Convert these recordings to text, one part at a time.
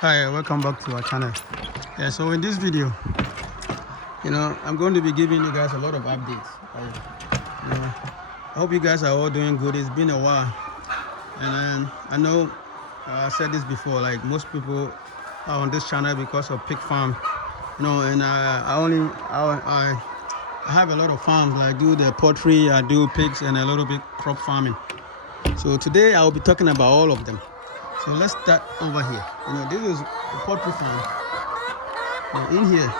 Hi, welcome back to our channel. Yeah, so in this video, I'm going to be giving you guys a lot of updates. I hope you guys are all doing good. It's been a while, and I know I said this before. Like most people are on this channel because of pig farm, and I have a lot of farms. I do the poultry, I do pigs, and a little bit crop farming. So today I will be talking about all of them. So let's start over here. This is the poultry farm. Now in here,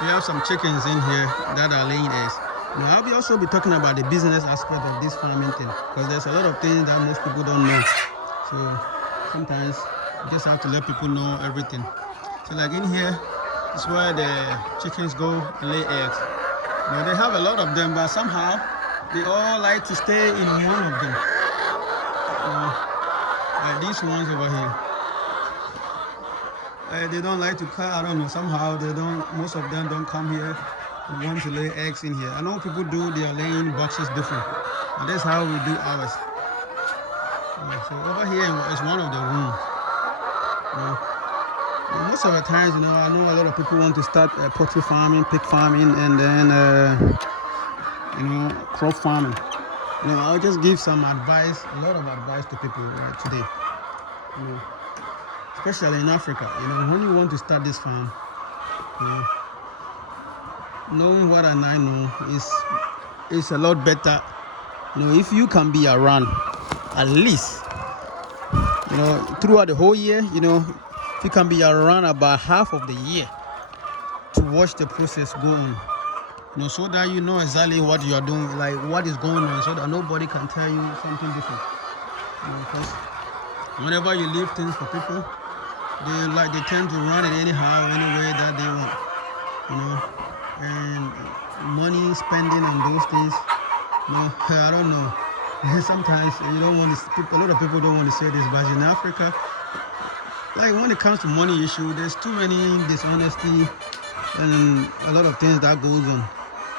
we have some chickens in here that are laying eggs. Now I'll also be talking about the business aspect of this farming thing, because there's a lot of things that most people don't know. So sometimes you just have to let people know everything. So like in here is where the chickens go and lay eggs. Now they have a lot of them, but somehow they all like to stay in one of them. Like these ones over here. They don't like to cut. I don't know. Somehow they don't. Most of them don't come here and want to lay eggs in here. I know people do their laying boxes different, but that's how we do ours. So over here is one of the rooms. Most of the times, I know a lot of people want to start poultry farming, pig farming, and then crop farming. I'll just give some advice, a lot of advice to people today. Especially in Africa, when you want to start this farm, knowing what I know is a lot better. If you can be around, at least, throughout the whole year, if you can be around about half of the year to watch the process go on, so that you know exactly what you are doing, like what is going on, so that nobody can tell you something different. Because whenever you leave things for people, they tend to run it anyhow, any way that they want, and money spending on those things. I don't know. Sometimes you don't want to. A lot of people don't want to say this, but in Africa, like when it comes to money issue, there's too many dishonesty and a lot of things that goes on.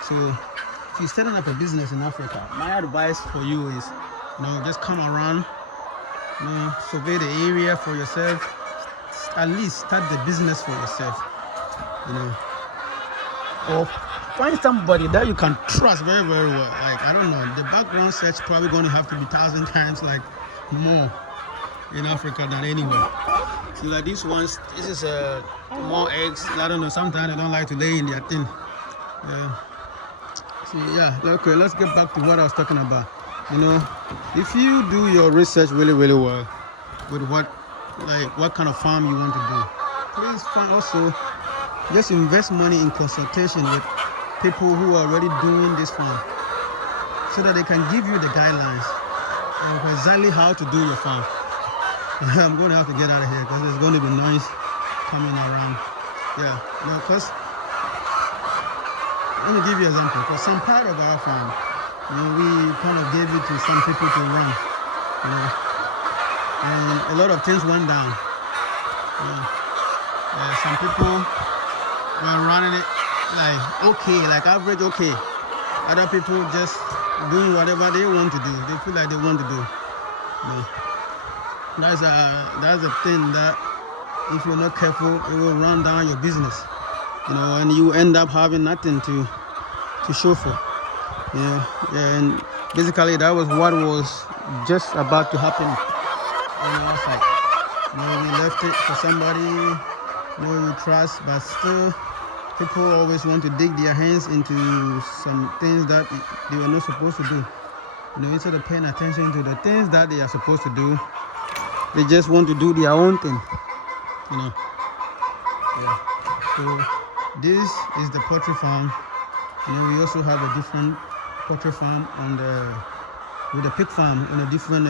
So if you're setting up a business in Africa, my advice for you is, just come around, survey the area for yourself. At least start the business for yourself, or find somebody that you can trust very, very well. Like, I don't know, the background search probably going to have to be 1,000 times more in Africa than anywhere. See, like these ones, this is more eggs. I don't know, sometimes they don't like to lay in their thing. Okay, let's get back to what I was talking about. If you do your research really, really well with what kind of farm you want to do, please also just invest money in consultation with people who are already doing this farm, so that they can give you the guidelines of exactly how to do your farm. I'm going to have to get out of here because there's going to be noise coming around. Because let me give you an example. For some part of our farm, we kind of gave it to some people to run, and a lot of things went down. Some people were running it like average okay. Other people just doing whatever they want to do. They feel like they want to do. That's a thing that if you're not careful, it will run down your business. And you end up having nothing to show for. And basically that was what was just about to happen on our side. We left it for somebody you trust, but still people always want to dig their hands into some things that they were not supposed to do. Instead of paying attention to the things that they are supposed to do, they just want to do their own thing. So this is the poultry farm. We also have a different poultry farm with the pig farm in a different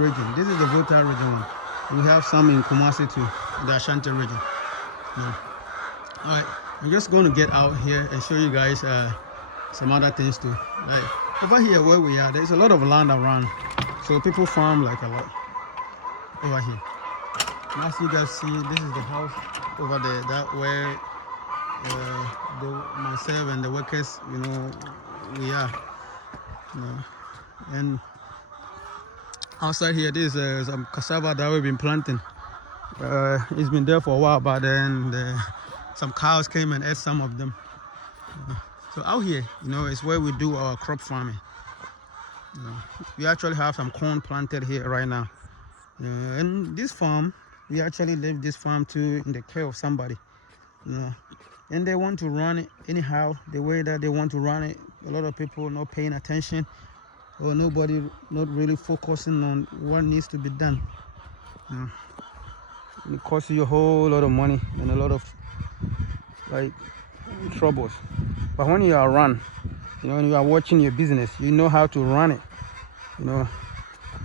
region. This is the Volta region one. We have some in Kumasi too, the Ashanti region. Alright, I'm just going to get out here and show you guys some other things too. Like over here where we are, there's a lot of land around, so people farm like a lot over here. And as you guys see, this is the house over there, that where myself and the workers, we are. And outside here, this is some cassava that we've been planting. It's been there for a while, but then some cows came and ate some of them. So out here, it's where we do our crop farming. We actually have some corn planted here right now. And this farm, we actually leave this farm to in the care of somebody. And they want to run it anyhow, the way that they want to run it. A lot of people not paying attention, or nobody not really focusing on what needs to be done. It costs you a whole lot of money and a lot of troubles. But when you are run, when you are watching your business, you know how to run it.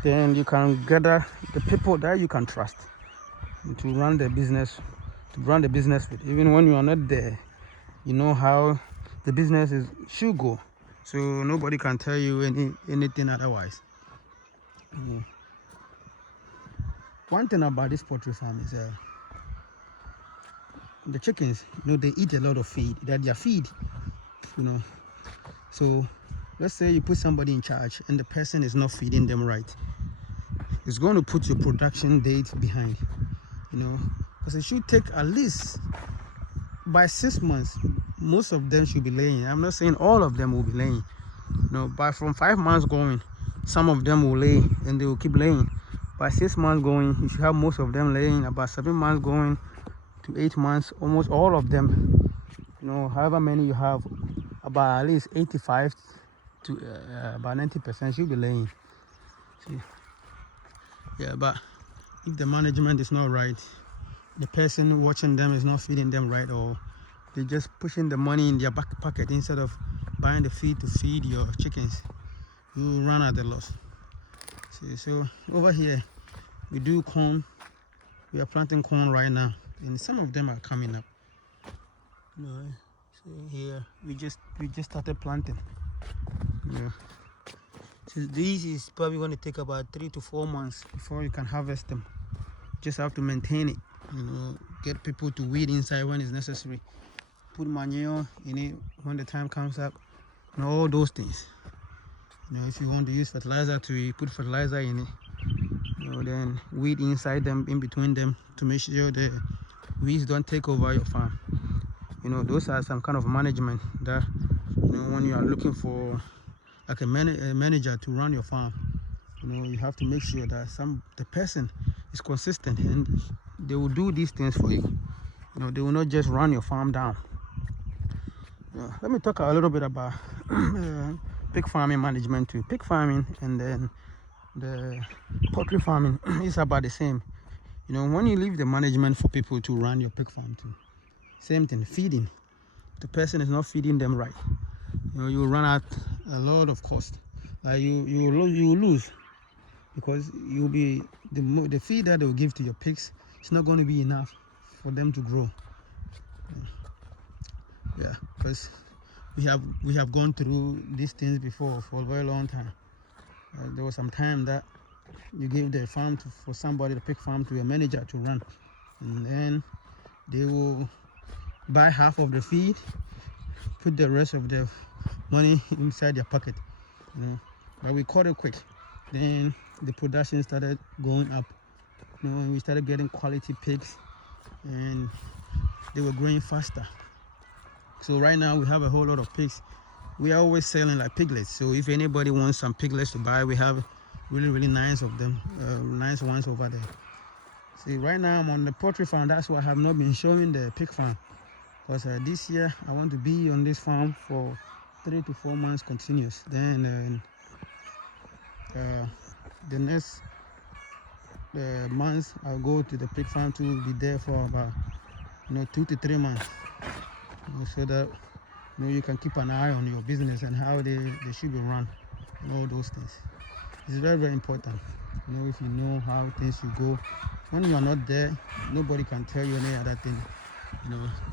Then you can gather the people that you can trust to run the business with. Even when you are not there, you know how the business should go, so nobody can tell you anything otherwise. One thing about this poultry farm is the chickens, they eat a lot of feed. That their feed, so let's say you put somebody in charge and the person is not feeding them right, it's going to put your production date behind, because it should take at least by 6 months, most of them should be laying. I'm not saying all of them will be laying, but from 5 months going, some of them will lay and they will keep laying. By 6 months going, you should have most of them laying. About 7 months going to 8 months, almost all of them, however many you have, about at least 85 to about 90% should be laying. See? Yeah, but if the management is not right, the person watching them is not feeding them right, or they're just pushing the money in their back pocket instead of buying the feed to feed your chickens, you run at a loss. See, so over here we do corn. We are planting corn right now, and some of them are coming up. So here we just started planting. So this is probably going to take about 3 to 4 months before you can harvest them. Just have to maintain it, get people to weed inside when it's necessary, put manure in it when the time comes up, all those things. If you want to use fertilizer, to put fertilizer in it, then weed inside them, in between them, to make sure the weeds don't take over your farm. Those are some kind of management that, when you are looking for like a manager to run your farm, you have to make sure that the person is consistent and they will do these things for you. They will not just run your farm down. Let me talk a little bit about pig farming management too. Pig farming and then the poultry farming is about the same. When you leave the management for people to run your pig farm too, same thing. Feeding, the person is not feeding them right, you will run out a lot of cost. Like you will lose, because you'll be the feed that they will give to your pigs, it's not going to be enough for them to grow. Yeah, because we have gone through these things before for a very long time. There was some time that you gave the farm for somebody, the pig farm, to a manager to run, and then they will buy half of the feed, put the rest of the money inside their pocket. But we caught it quick. Then the production started going up, and we started getting quality pigs, and they were growing faster. So right now we have a whole lot of pigs. We are always selling like piglets, so if anybody wants some piglets to buy, we have really nice of them, nice ones over there. See, right now I'm on the poultry farm. That's why I have not been showing the pig farm, because this year I want to be on this farm for 3 to 4 months continuous. Then the next months I'll go to the pig farm to be there for about 2 to 3 months, so that you can keep an eye on your business and how they should be run, and all those things. It's very important. If you know how things should go, when you are not there, nobody can tell you any other thing.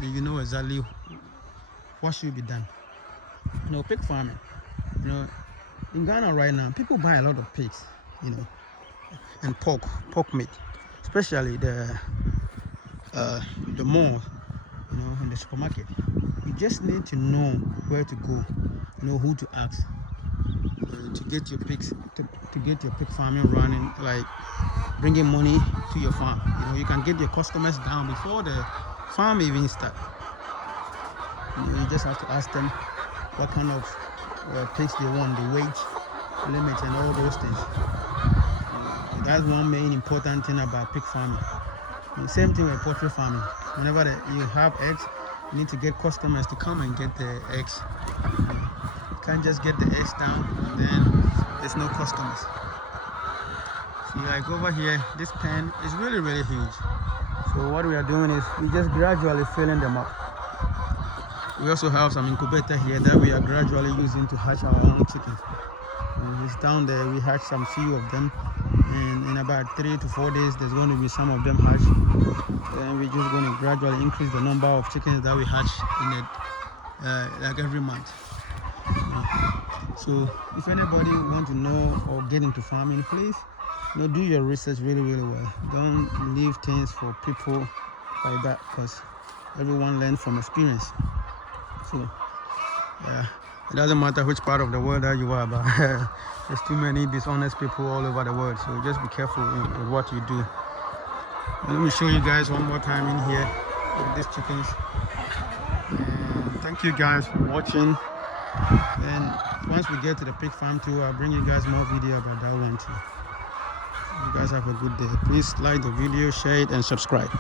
You know exactly what should be done. Pig farming, in Ghana right now, people buy a lot of pigs, and pork meat, especially the mall, in the supermarket. You just need to know where to go, who to ask, to get your pigs, to get your pig farming running like bringing money to your farm. You know, you can get your customers down before the farm even start. You just have to ask them what kind of pigs they want, the weight limit, and all those things. That's one main important thing about pig farming. And same thing with poultry farming. Whenever you have eggs, you need to get customers to come and get the eggs. You can't just get the eggs down and then there's no customers. See, like over here, this pen is really, really huge. So what we are doing is we just gradually filling them up. We also have some incubator here that we are gradually using to hatch our own chickens. It's down there. We hatch some few of them, and in about 3 to 4 days there's going to be some of them hatched, and we're just going to gradually increase the number of chickens that we hatch in it, like every month. So if anybody want to know or get into farming, please, you know, do your research really, really well. Don't leave things for people like that, because everyone learns from experience. So it doesn't matter which part of the world that you are, but there's too many dishonest people all over the world. So just be careful with what you do. Let me show you guys one more time in here with these chickens. And thank you guys for watching. And once we get to the pig farm too, I'll bring you guys more video about that one too. You guys have a good day. Please like the video, share it, and subscribe.